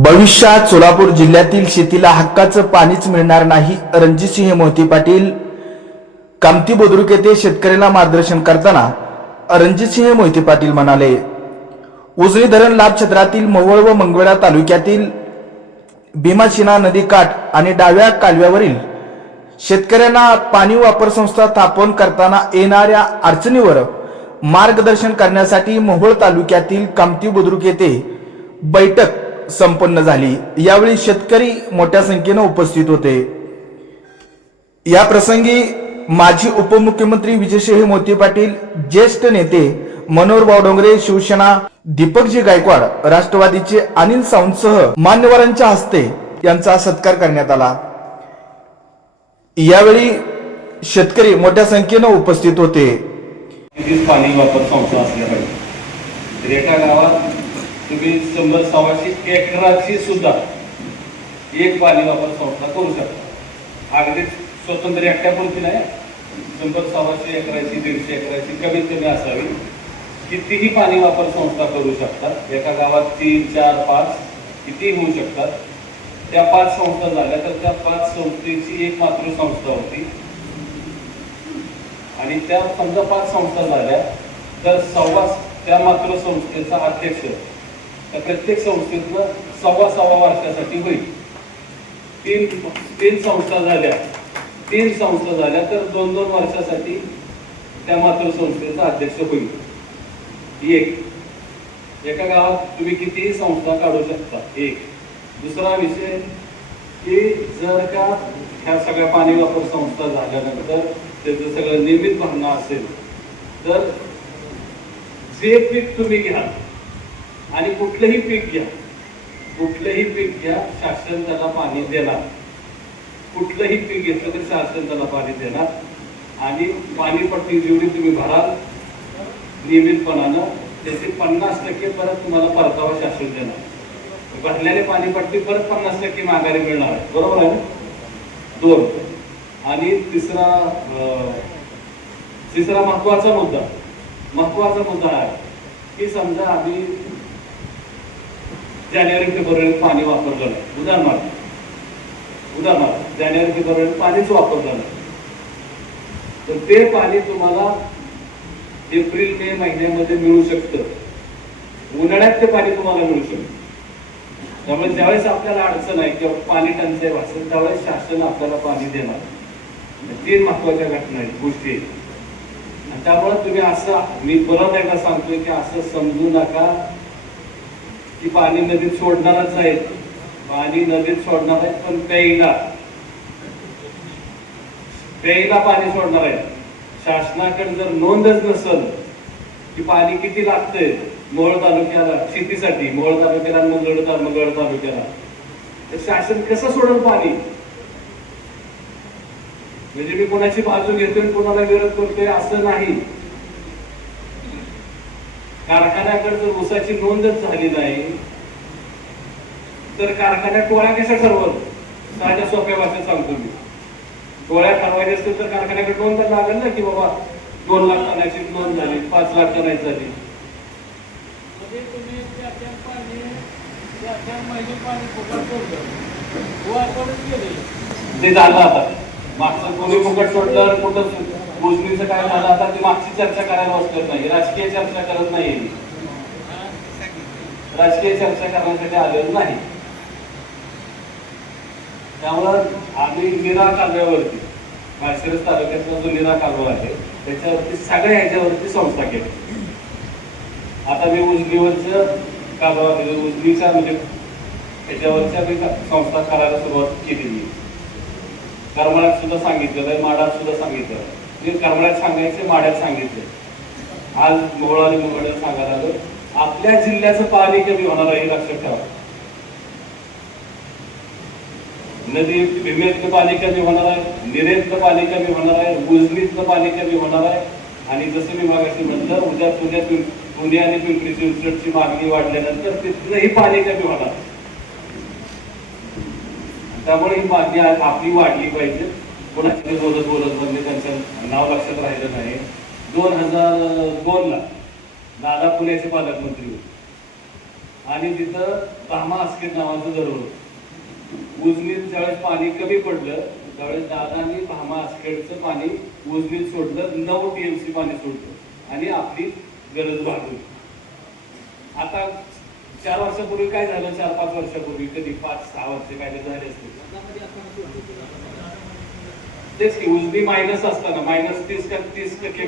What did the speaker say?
भविष्यात सोलापूर जिल्ह्यातील शेतीला हक्काचं पाणीच मिळणार नाही. रणजितसिंह मोहिते पाटील कामती बुद्रुक येथे शेतकऱ्यांना मार्गदर्शन करताना रणजितसिंह मोहिते पाटील म्हणाले उजनी धरण लाभ क्षेत्रातील मोहोळ व मंगवेडा तालुक्यातील भीमाशिना नदी काठ आणि डाव्या कालव्यावरील शेतकऱ्यांना पाणी वापर संस्था स्थापन करताना येणाऱ्या अडचणीवर मार्गदर्शन करण्यासाठी मोहोळ तालुक्यातील कामती बुद्रुक येथे बैठक संपन्न झाली. यावेळी शेतकरी मोठ्या संख्येनं उपस्थित होते. या प्रसंगी माजी उपमुख्यमंत्री विजयसिंह मोती पाटील ज्येष्ठ नेते मनोहर बावडोंगरे शिवसेना दीपकजी गायकवाड राष्ट्रवादीचे अनिल सावंतसह मान्यवरांच्या हस्ते यांचा सत्कार करण्यात आला. यावेळी शेतकरी मोठ्या संख्येनं उपस्थित होते. पाणी वापर संस्था असल्या पाहिजे एका गावात तुम्ही शंभर सव्वाशे एकराची सुद्धा एक पाणी वापर संस्था करू शकता. अगदी स्वतंत्र एकट्यापुरती नाही. शंभर सव्वाशे एकराची दीडशे एकराची कमीत कमी असावी. कितीही पाणी वापर संस्था करू शकतात. एका गावात तीन चार पाच कितीही होऊ शकतात. त्या पाच संस्था झाल्या तर त्या पाच संस्थेची एक मातृ संस्था होती. आणि त्या समजा पाच संस्था झाल्या तर सव्वा त्या मात्र संस्थेचा अध्यक्ष त्या प्रत्येक संस्थेतलं सव्वा सव्वा वर्षासाठी होईल. तीन तीन संस्था झाल्या. तीन संस्था झाल्या तर दोन दोन वर्षासाठी त्या मात्र संस्थेचा अध्यक्ष होईल. ही एक. एका गावात तुम्ही कितीही संस्था काढू शकता. एक. दुसरा विषय की जर का ह्या सगळ्या पाणी वापर संस्था झाल्यानंतर त्याचं सगळं नियमित भरणं असेल तर जे पीक तुम्ही घ्या आणि कुठलंही पीक घ्या. कुठलंही पीक घ्या शासन त्याला पाणी देणार. कुठलंही पीक घेतलं तर शासन त्याला पाणी देणार. आणि पाणीपट्टी जेवढी तुम्ही भराल नियमितपणानं त्याचे पन्नास टक्के परत तुम्हाला परतावा शासन देणार. भरलेले पाणीपट्टी परत पन्नास टक्के माघारी मिळणार आहे. बरोबर आहे दोन. आणि तिसरा अं, तिसरा महत्त्वाचा मुद्दा. महत्त्वाचा मुद्दा आहे की समजा आम्ही जानेवारी फेब्रुवारीत पाणी वापरलं नाही उदाहरणार्थ उदाहरणार्थ जानेवारी फेब्रुवारीत पाणीच वापरलं नाही तर ते पाणी तुम्हाला एप्रिल मे महिन्यामध्ये मिळू शकतं. उन्हाळ्यात ते पाणी तुम्हाला मिळू शकतं. त्यामुळे ज्यावेळेस आपल्याला अडचण आहे किंवा पाणी टंचाई वाचेल त्यावेळेस शासन आपल्याला पाणी देणार. तीन महत्त्वाच्या घटना आहेत गोष्टी आहेत. आणि त्यामुळे तुम्ही असं मी परत एकदा सांगतोय की असं समजू नका. ती पाणी नदीत सोडणारच आहेत. पाणी नदीत सोडणार आहेत पण प्यायला. प्यायला पाणी सोडणार आहेत. शासनाकडे जर नोंदच नसल की पाणी किती लागतंय मोहोळ तालुक्याला शेतीसाठी मोहोळ तालुक्याला मंगळ मंगळ तालुक्याला. तर शासन कसं सोडल पाणी? म्हणजे मी कोणाची बाजू घेतोय कोणाला विरोध करतोय असं नाही. कारखान्याकडे जर ऊसाची नोंदच झाली नाही तर कारखान्यात टोळ्या कशा ठरवत साध्या सोप्या भाषेत सांगतो मी. टोळ्या ठरवायच्या असतील तर कारखान्याकडे नोंद तर लागेल ना की बाबा दोन लाख टनाची नोंद झाली पाच लाख टनाची झाली. गेले ते झालं आता. मागचं कोणी फुकट सोडलं कुठं मोजणीचं काय झालं? आता ती मागची चर्चा करायला बसत नाही. राजकीय चर्चा करत नाही. राजकीय चर्चा करण्यासाठी आलेलो नाही. त्यामुळं आम्ही निरा कालव्यावरती माळशिरस तालुक्यातला जो निरा कालवा आहे त्याच्यावरती सगळ्या ह्याच्यावरती संस्था केली. आता मी उजनीवरचं कालवा उजनीचा म्हणजे त्याच्यावरच्या मी संस्था करायला सुरुवात केलेली. करमाळ्यात सुद्धा सांगितलेलं आहे माडात सुद्धा सांगितलं मी करमाळ्यात सांगायचे माड्यात सांगितले. आज मोहळा आणि मोहळ्यात सांगायला आलं आपल्या जिल्ह्याचं पाणी कमी होणार आहे लक्षात ठेवा. नदी भीमेतलं पाणी कमी होणार आहे निरेतलं पाणी कमी होणार आहे उजनीतलं पाणी कमी होणार आहे. आणि जसं मी मागाशी म्हटलं उद्या पुण्यात पुणे आणि पिंपरी चिंचवडची मागणी वाढल्यानंतर तिथलंही पाणी कमी होणार. त्यामुळे ही मागणी आपली वाढली पाहिजे. कोणाची बोलत बोलत म्हणजे त्यांचं नाव लक्षात राहिलं नाही. दोन हजार दोनला दादा पुण्याचे पालकमंत्री होते. आणि तिथं भामा आस्केट नावाचं धरण होतं. उजनीत ज्यावेळेस पाणी कमी पडलं त्यावेळेस दादानी भामा आस्केडचं पाणी उजनीत सोडलं नऊ टीएमसी पाणी सोडलं आणि आपली गरज भागवली. आता चार वर्षापूर्वी काय झालं? चार पाच वर्षापूर्वी कधी पाच सहा वर्ष काय झाले असतील? तेच की उजनी मायनस असताना मायनस तीस का तीस टक्के